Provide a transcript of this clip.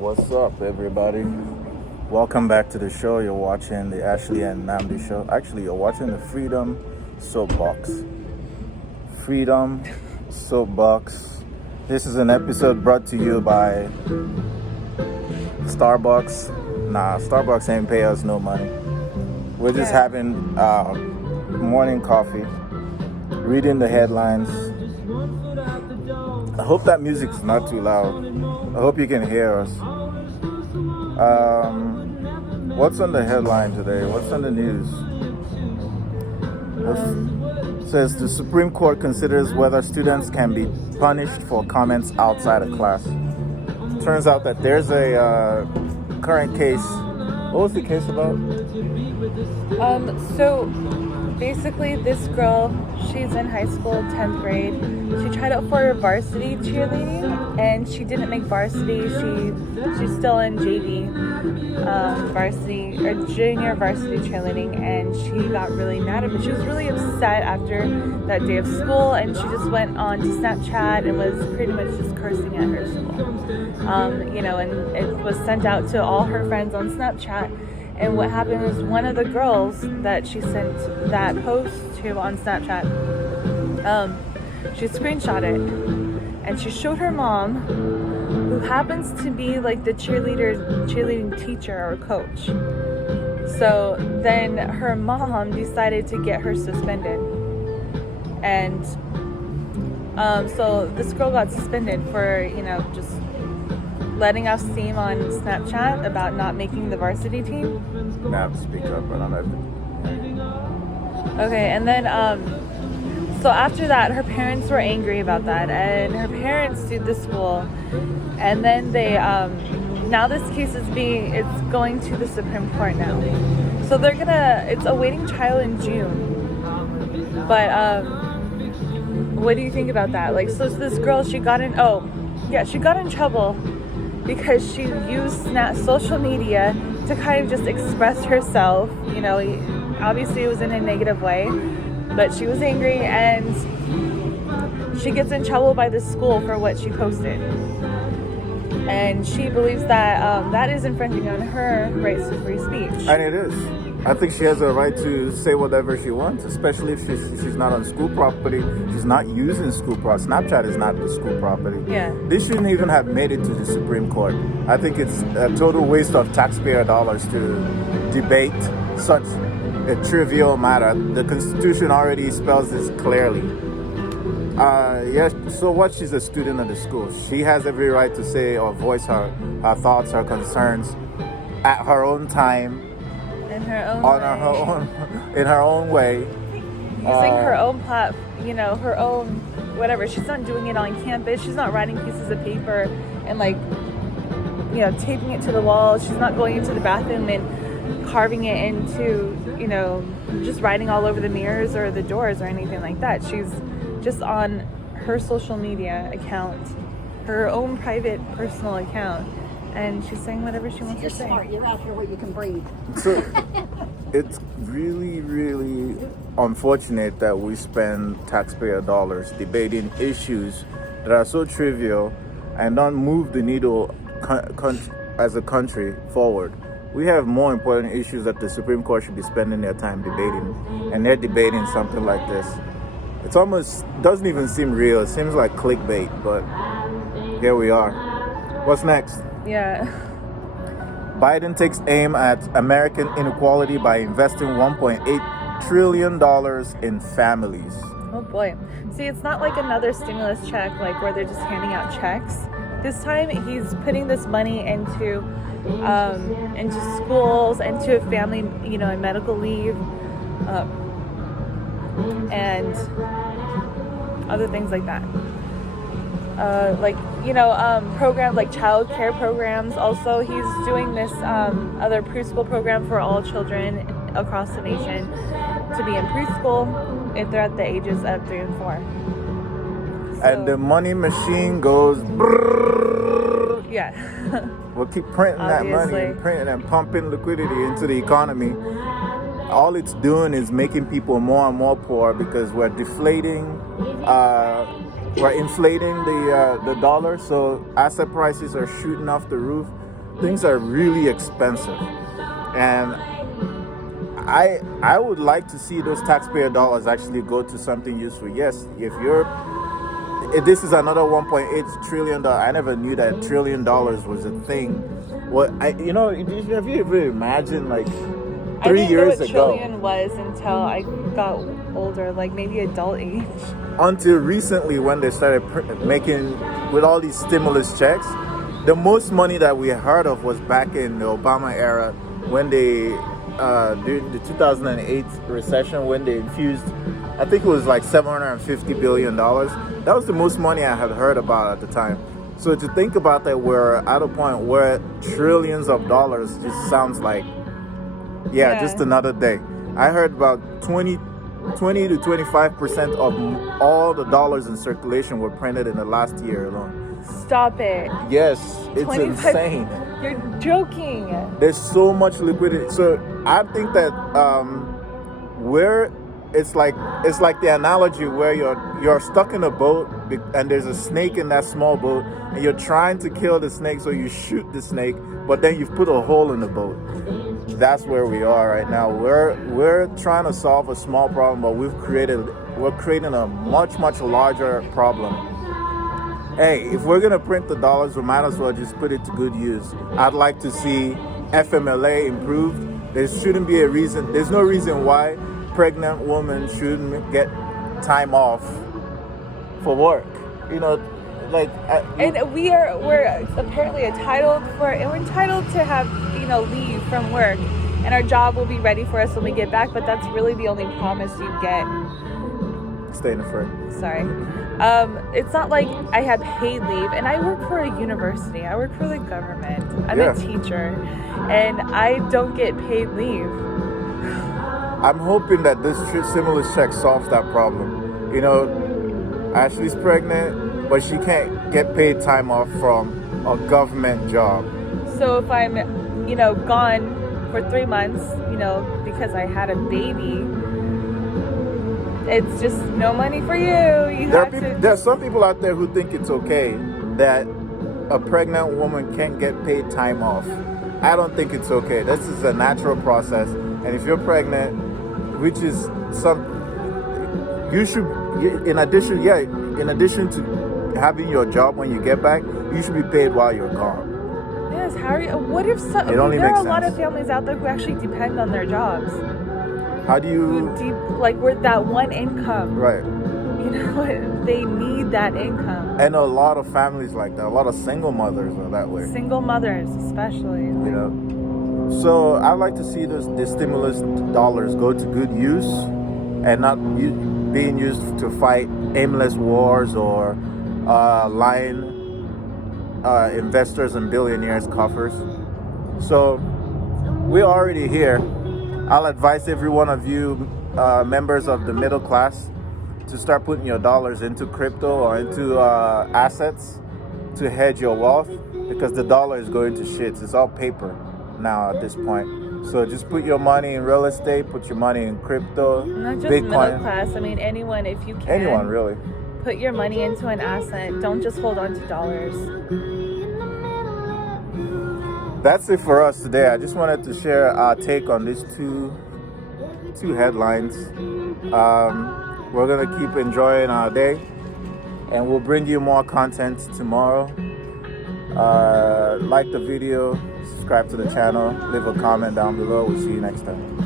What's up, everybody? Welcome back to the show. You're watching the Ashley and Namdi show. Actually, you're watching the Freedom Soapbox. Freedom Soapbox. This is an episode brought to you by Starbucks. Nah, Starbucks ain't pay us no money. We're just having morning coffee, reading the headlines. I hope that music's not too loud. I hope you can hear us. What's on the headline today? What's on the news? It says the Supreme Court considers whether students can be punished for comments outside of class. Turns out that there's a current case. What was the case about? So basically this girl, she's in high school, 10th grade. She tried out for varsity cheerleading and she didn't make varsity. She's still in JV varsity or junior varsity cheerleading, and she got really mad at me. She was really upset after that day of school, and she just went on to Snapchat and was pretty much just cursing at her school. And it was sent out to all her friends on Snapchat. And what happened was one of the girls that she sent that post to on Snapchat, she screenshot it and she showed her mom, who happens to be like the cheerleading teacher or coach. So then her mom decided to get her suspended. And so this girl got suspended for, just letting off steam on Snapchat about not making the varsity team. Now speak up, but I'm not. Okay, and then so after that, her parents were angry about that, and her parents sued the school, and then they now this case is going to the Supreme Court now. So it's awaiting trial in June. But what do you think about that? Like, so this girl, she got in trouble because she used social media to kind of just express herself. Obviously it was in a negative way, but she was angry and she gets in trouble by the school for what she posted. And she believes that that is infringing on her rights to free speech. And it is. I think she has a right to say whatever she wants, especially if she's not on school property. She's not using school property. Snapchat is not the school property. Yeah. This shouldn't even have made it to the Supreme Court. I think it's a total waste of taxpayer dollars to debate such a trivial matter. The Constitution already spells this clearly. Yes. So what? She's a student of the school. She has every right to say or voice her thoughts, her concerns at her own time. In her own way. Using her own her own whatever. She's not doing it on campus. She's not writing pieces of paper and taping it to the wall. She's not going into the bathroom and carving it into, just writing all over the mirrors or the doors or anything like that. She's just on her social media account, her own private personal account. And she's saying whatever she wants to say. You're smart. You're out here where you can breathe. So it's really, really unfortunate that we spend taxpayer dollars debating issues that are so trivial and don't move the needle as a country forward. We have more important issues that the Supreme Court should be spending their time debating, and they're debating something like this. It almost doesn't even seem real. It seems like clickbait, but here we are. What's next? Yeah. Biden takes aim at American inequality by investing $1.8 trillion in families. Oh boy. See, it's not like another stimulus check, like where they're just handing out checks. This time he's putting this money into schools, into family, and medical leave, and other things like that. Programs like child care programs. Also, he's doing this other preschool program for all children across the nation to be in preschool if they're at the ages of 3 and 4. So, and the money machine goes brrrr. Yeah. We'll keep printing that money and printing and pumping liquidity into the economy. All it's doing is making people more and more poor because we're deflating we're inflating the dollar, so asset prices are shooting off the roof. things are really expensive, and I would like to see those taxpayer dollars actually go to something useful. Yes, if this is another 1.8 trillion dollars. I never knew that $1 trillion was a thing. Well, have you ever imagined, like, 3 years I didn't know ago? what trillion was until I got older, like maybe adult age. Until recently, when they started making, with all these stimulus checks, the most money that we heard of was back in the Obama era, when they during the 2008 recession, when they infused, I think it was like $750 billion. That was the most money I had heard about at the time. So to think about that, we're at a point where trillions of dollars just sounds like, Yeah. just another day. I heard about 20 to 25% of all the dollars in circulation were printed in the last year alone. Stop it. Yes, it's 25 insane. You're joking. There's so much liquidity. So I think that it's like the analogy where you're stuck in a boat and there's a snake in that small boat, and you're trying to kill the snake, so you shoot the snake, but then you've put a hole in the boat. That's where we are right now. We're trying to solve a small problem, but we're creating a much larger problem. Hey, if we're gonna print the dollars, we might as well just put it to good use. I'd like to see FMLA improved. There's no reason why pregnant women shouldn't get time off for work. And we're apparently we're entitled to have, leave from work, and our job will be ready for us when we get back, but that's really the only promise you get. Stay in the front. Sorry. It's not like I have paid leave, and I work for a university. I work for the government. I'm a teacher, and I don't get paid leave. I'm hoping that this stimulus check solves that problem. Ashley's pregnant, but she can't get paid time off from a government job. So if I'm, gone for 3 months, because I had a baby, it's just no money for you. There are some people out there who think it's okay that a pregnant woman can't get paid time off. I don't think it's okay. This is a natural process, and if you're pregnant, which is you should, in addition to having your job when you get back, you should be paid while you're gone. Yes. How are you? What if there are a lot of families out there who actually depend on their jobs? How do you with that one income? Right. They need that income. And a lot of families like that. A lot of single mothers are that way. Single mothers, especially. So I'd like to see the stimulus dollars go to good use, and not being used to fight aimless wars or line investors and billionaires' coffers. So we're already here. I'll advise every one of you members of the middle class to start putting your dollars into crypto or into assets to hedge your wealth, because the dollar is going to shit. It's all paper now at this point. So just put your money in real estate, put your money in crypto, not just Bitcoin. Middle class. I mean, anyone, if you can. Anyone, really. Put your money into an asset. Don't just hold on to dollars. That's it for us today. I just wanted to share our take on these two headlines. We're gonna keep enjoying our day, and we'll bring you more content tomorrow. Like the video, subscribe to the channel, leave a comment down below. We'll see you next time.